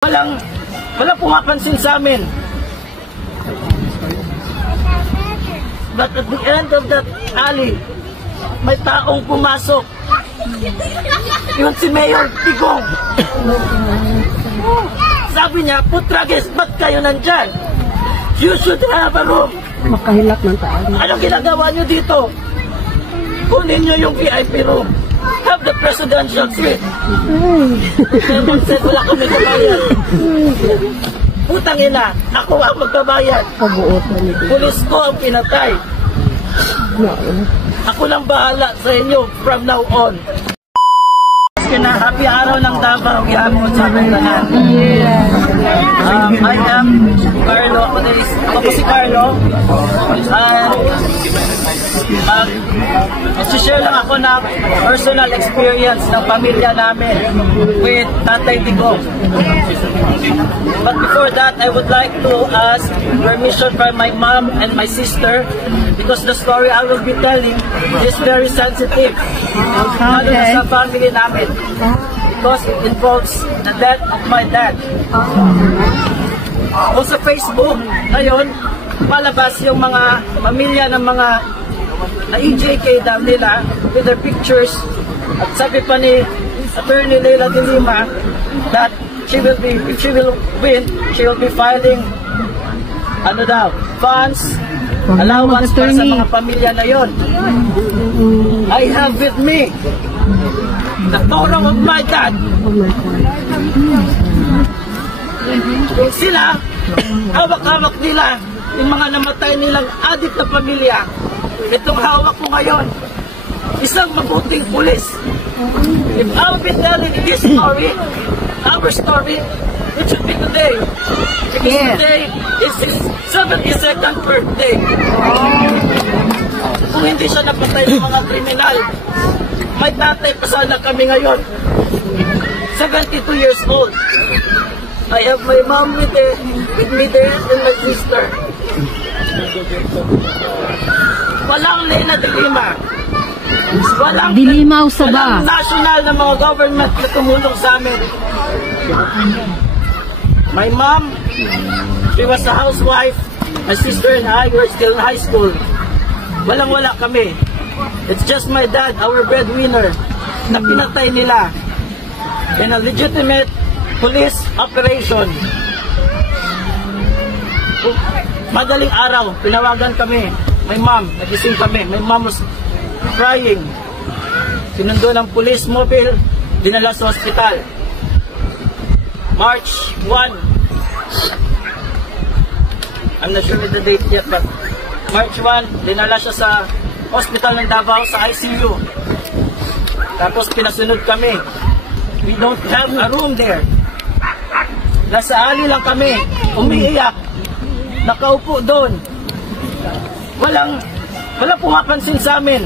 Walang pumapansin sa amin. But at the end of that alley, may taong pumasok. Yun si Mayor Digong. Sabi niya, Putragis, ba't kayo nandyan? You should have a room. Makahilak ng taali. Anong ginagawa niyo dito? Kunin niyo yung VIP room. Have the presidential suite. Said, wala kami kabayan. Putang ina, ako ang magbabayad. Pulis ko ang pinatay. Ako lang bahala sa inyo from now on. Happy araw ng Davao, gihapon sa ating lahat. I am Carlo. Ako po si Carlo. Share lang ako ng personal experience ng pamilya namin with Tatay Digong. But before that, I would like to ask permission from my mom and my sister because the story I will be telling is very sensitive. Lalo na sa family namin. Because it involves the death of my dad. O sa Facebook, ngayon, palabas yung mga pamilya ng mga EJK daw nila with their pictures. At sabi pa ni Attorney Leila de Lima that if she will win, she will be filing funds, allowance para sa mga pamilya na yon. I have with me the photo of my dad. Sila, hawak-hawak nila yung mga namatay nilang adik na pamilya. Itong hawak ko ngayon, isang mabuting pulis. If I'll be telling this story, our story, it should be today. Because today is his 72nd birthday. Kung hindi siya napatay ng mga kriminal, may tatay pa sana kami ngayon. 72 years old. I have my mom with me there and my sister. Walang Leila de Lima. Dilimaw sa ba? Walang national na mga government na tumulong sa amin. My mom, she was a housewife. My sister and I were still in high school. Walang-wala kami. It's just my dad, our breadwinner, na pinatay nila in a legitimate police operation. Madaling araw, pinawagan kami. My mom, nagising kami. My mom was crying. Sinundo ng police mobile, dinala sa hospital. March 1. I'm not sure with the date yet, but March 1, dinala siya sa hospital ng Davao sa ICU. Tapos pinasunod kami. We don't have a room there. Nasa ali lang kami, umiiyak. Nakaupo doon. Walang pumapansin sa amin.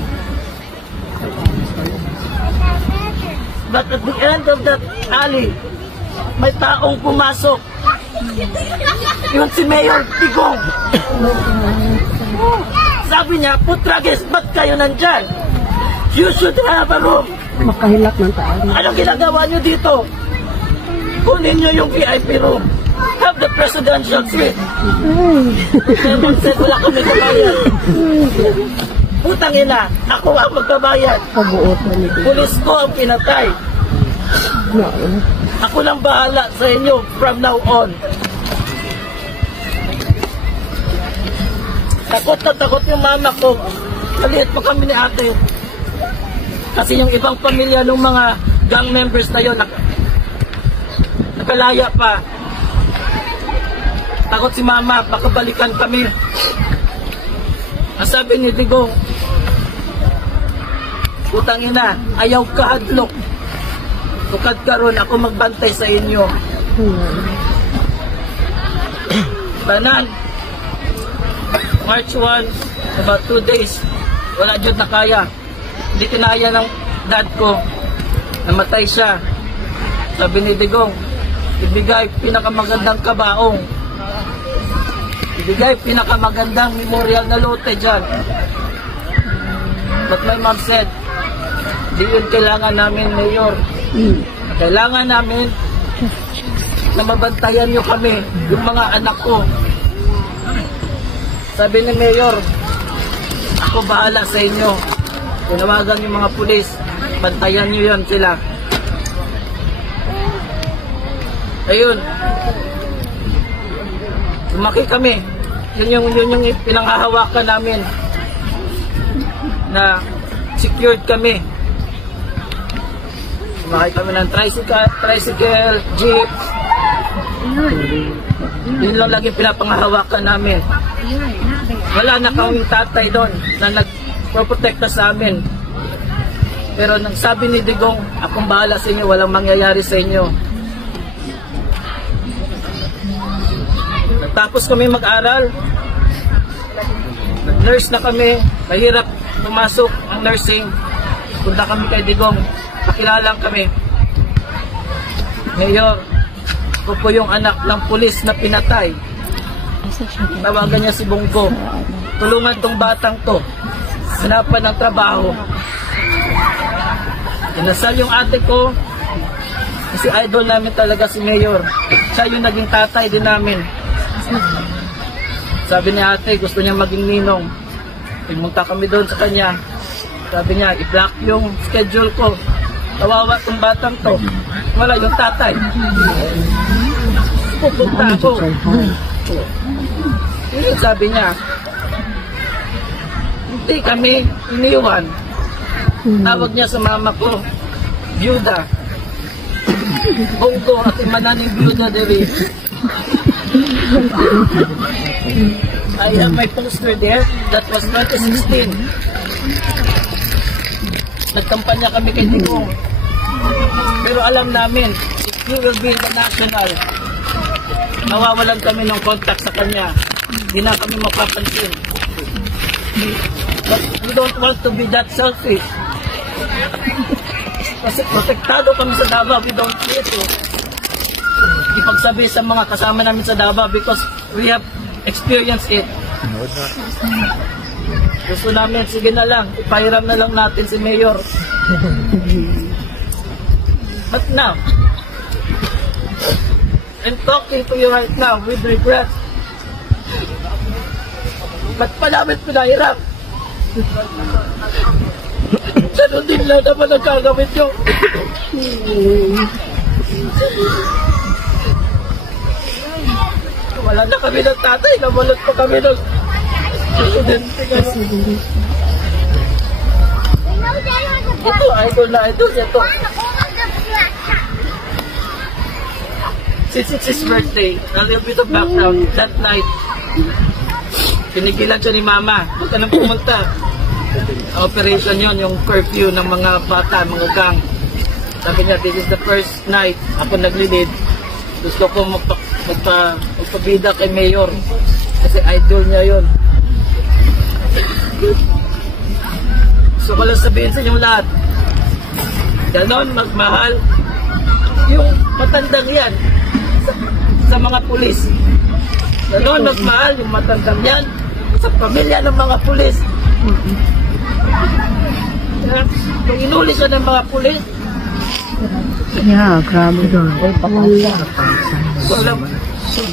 But at the end of that alley, may taong pumasok. Yun si Mayor Digong. Sabi niya, Putragis, ba't kayo nandyan? You should have a room. Makahilak ng taali. Anong ginagawa niyo dito? Kunin niyo yung VIP room. Have the presidential suite. Said, wala kami kabayan. Putang ina, ako ang magbabayad. Pulis ko ang pinatay. Ako lang bahala sa inyo from now on. Takot na takot yung mama ko. Maliit pa kami ni ate. Kasi yung ibang pamilya ng mga gang members na yun, nakalaya pa. Takot si mama, baka balikan kami. Ang sabi ni Digong, putang ina, ayaw kahadlok. Tukad karon ako magbantay sa inyo. Tanan, March 1, about 2 days, wala dyan na kaya. Hindi kinaya ng dad ko. Namatay siya. Sabi ni Digong, ibigay pinakamagandang kabaong. Ibigay pinakamagandang memorial na lote dyan. But my mom said, di yun kailangan namin, Mayor. Kailangan namin na mabantayan nyo kami, yung mga anak ko. Sabi ni Mayor, ako bahala sa inyo. Tinawagan yung mga pulis, bantayan nyo yan sila. Ayun. Lumaki kami. Yun yung pinanghahawakan namin na secured kami. Sumakay kami ng tricycle, jeep. Yun lang lagi pinapangahawakan namin. Wala na kaming tatay doon na nagproprotekta sa amin. Pero nang sabi ni Digong, akong bahala sa inyo, walang mangyayari sa inyo. Tapos kami mag-aral. Nurse na kami. Mahirap pumasok ang nursing. Punta kami kay Digong. Pakilalang kami. Mayor, ako po yung anak ng pulis na pinatay. Tawagan niya si Bongko. Tulungan tong batang to. Hanapan ng trabaho. Inasal yung ate ko. Kasi idol namin talaga si Mayor. Siya yung naging tatay din namin. Sabi ni ate, gusto niya maging ninong. Pumunta kami doon sa kanya. Sabi niya, i-block yung schedule ko. Kawawa tong batang to. Wala yung tatay. Pupunta ako. Yun sabi niya. Hindi kami iniwan. Tawag niya sa mama ko, byuda. Bongko at imananing byuda diri. I have my poster there. That was 2016. Nagkampanya kami kay Digong. Pero alam namin, if he will be in the national, mawawalan kami ng contact sa kanya. Hindi na kami mapapansin. But we don't want to be that selfish. Kasi protektado kami sa Davao, we don't need to ipagsabi sa mga kasama namin sa Davao because we have experienced it. Gusto namin, sige na lang, ipahiram na lang natin si Mayor. But now, I'm talking to you right now with regret. Ba't pa namin pinahirap? Ganun din lang naman ang gagawin nyo. Wala na kami ng tatay, namalot pa kami ng presidente. Ito, idol na idol. Ito. Since it's his birthday, a little bit of background, that night, pinigilan siya ni Mama. Huwag ka nang pumunta. Operation yon, yung curfew ng mga bata, mga gang. Sabi niya, this is the first night ako naglilid. Gusto ko magpabida kay Mayor. Kasi idol niya yon. So, ko lang sabihin sa inyo lahat. Ganon, magmahal. Yung matandang yan sa mga pulis. Ganon, magmahal yung matandang yan sa pamilya ng mga pulis. Kung inuli siya ng mga pulis, Yeah, grabe doon.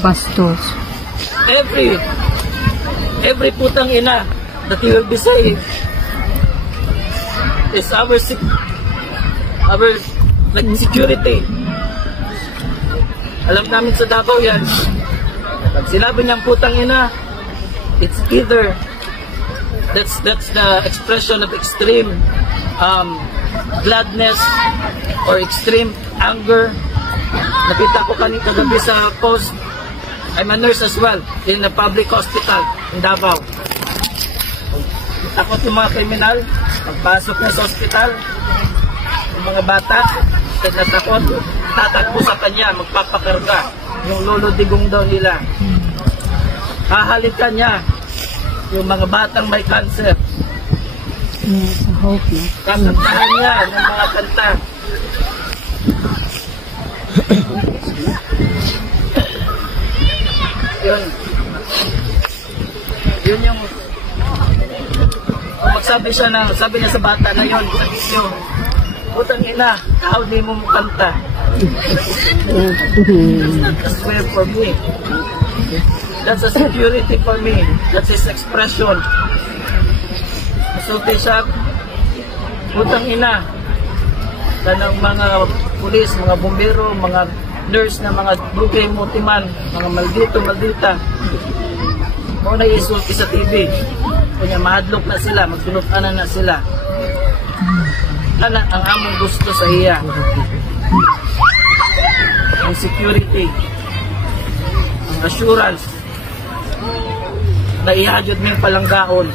Bastos. Every putang ina that he will be saying is our security. Alam namin sa Davao yan. Pag sinabi niyang putang ina, it's either that's the expression of extreme gladness or extreme anger. Nakita ko kanina kagabi sa post. I'm a nurse as well in a public hospital in Davao. Takot yung mga kriminal pagpasok na sa hospital, yung mga bata natakot, tatakbo sa kanya, magpapakarga yung Lolo Digong daw nila. Hahalikan niya yung mga batang may cancer. Sa hope na. Kakantahan niya ng mga kanta. Yun yung magsabi siya na, sabi niya sa bata na yun, sa video, putang ina, how di mo kanta. It's not a swear for me. That's a security for me. That's his expression. Masulti siya, putang ina. Tanang mga pulis, mga bumbero, mga nurse na mga brugay mutiman, mga maldito, maldita. Kung naisulti sa TV, kunya mahadlok na sila, magsunutan na sila. Ana ang among gusto sa iya. Ang security, ang assurance, na ihajud ming palanggaon.